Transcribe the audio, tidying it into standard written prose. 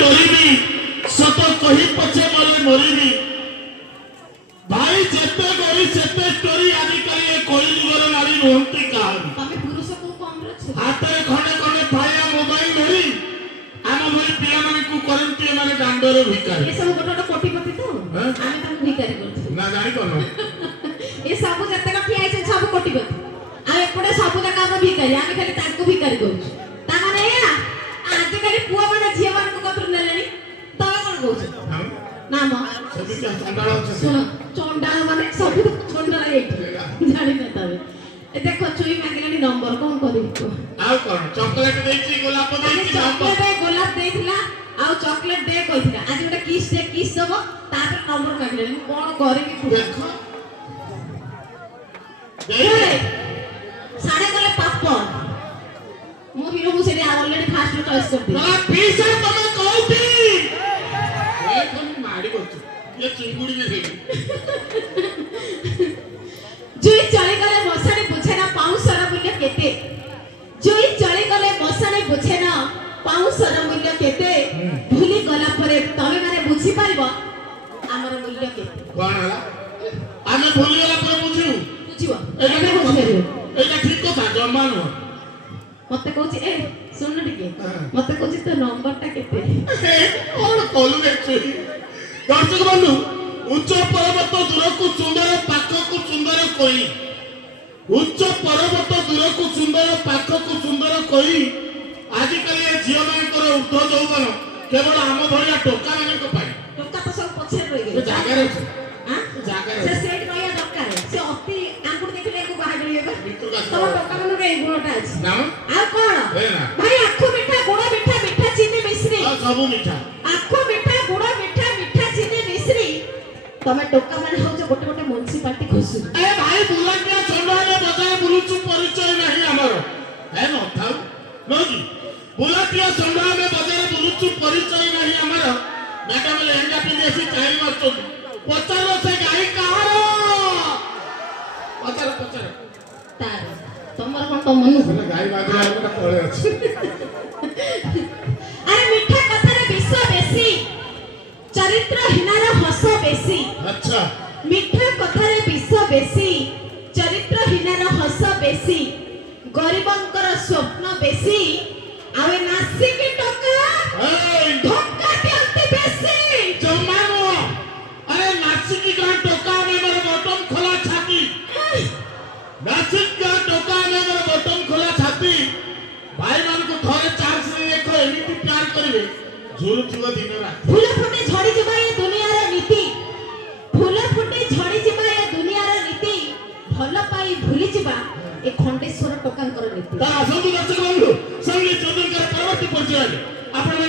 derby सत कही पछे मले मरबी भाई जेते गरी सेते स्टोरी आजिकल ये कोई जुगर नारी रोहंती कहानी तमे पुरुष को कम रछ हाथे खंडे खंडे फाया मोबाइल धरी आम भई पिया माने को करंती माने दांडरे भिकारी ये सब गोटो कोटिपति तो आमे तम भिकारी करथि ना जानि कोन ये सब जते का ठिया छै सब कोटिपति आ एपडे सब जका हम भिकारी आमे खाली ताको भिकारी करछु ता माने या आज काली पुआ माने झिया मान को कतर नेलेनी तमे कोन कहू ना म सभी के चंडाळ छै सुनो चंडाळ माने सब चंडाळ एठी जानि न तमे ए देखो चुई मांगलानी नंबर कोन करी को आउ कोन चॉकलेट देछि गोलाप देछि नंबर चॉकलेट गोलाप देथिला आ चॉकलेट दे कहिथिला आज गोटा किस दबो तापर नंबर मांगलानी कोन करी देखो ए साडे गले पापड़ मो हिरो मु सेडी ऑलरेडी फास्ट चॉइस कर दी मला पीस तमे कहउती ए कोन माडी बच्चू ये चिंगुडी में देगी जुई चली गले बसाने बुझे ना पाउसर मूल्य केते जुई चली गले बसाने बुझे ना पाउसर मूल्य केते भूली गला परे तमे माने बुझी पारिबो हमर मूल्य केते कोन हला आमे भूली गला पर बुझिउ बुझिबो एटा बुझी पारिबो एटा ठीक कथा जम्मा न मते कहूची ए सुन टिके मते कहूची तो नंबर ता केते कोन कोलु एक्चुअली दर्शक बंधु उच्च पर्वत दूरकु सुंदर पाखकु सुंदर कोई उच्च पर्वत दूरकु सुंदर पाखकु सुंदर कोई आजिकल ये झियो मानकर उर्ध्व जौवन केवल आम भरिया टोका मानक पाई टोका तो सब पछे रहि ये गेले जागा रे हां जागा से रे सेट रहया दरकार से अति आंकुर देखले को बाहा गलिए बा मित्र का तम टोका मन रे गुणटा अछि नाम आ कोन हे ना भाई आखो मिठा गुड़ मिठा मिठा चीनी मिश्री आ सब मिठा आखो मिठा गुड़ मिठा मिठा चीनी मिश्री तमे टोका माने हो जो गोटे गोटे म्युनिसिपालिटी खुशी ए भाई बुलाटिया चंडाले बजाय बुलुचु परिचय नहीं हमर है न थाउ नोजी बुलाटिया चंडाले बजाय बुलुचु परिचय नहीं हमर मैडम लेंगा पिनेसी चाहि मारतो पचारो से गाई कहारो पचारो तार तमर कोन तो मनु से गाई बाजरा का तळे अछि अरे मिठा कथा रे विश्व बेसी चरित्रहीनार हस बेसी अच्छा मिठा कथा रे विश्व बेसी चरित्रहीनार हस बेसी गरीबंकर स्वप्न बेसी आवे नासिक टका ए धक्का दियंती बेसी जमानो अरे नासिक का टोका में मेरे बटन खोला छाती नासिक का टोका में मेरे बटन खोला छाती भाई मान को थोड़े चांस नहीं देखो एमिति प्यार करिवे झुरु थिबो दिन रात फूल फुटे झड़ी जिबा ए दुनियार नीति फूल फुटे झड़ी जिबा ए दुनियार नीति भल पाई भूली जिबा ए खंडेश्वर टोकांकर नीति ता आसंतु दर्शक बंधु संगीत चंद्रकर परवर्ती परिचय आपण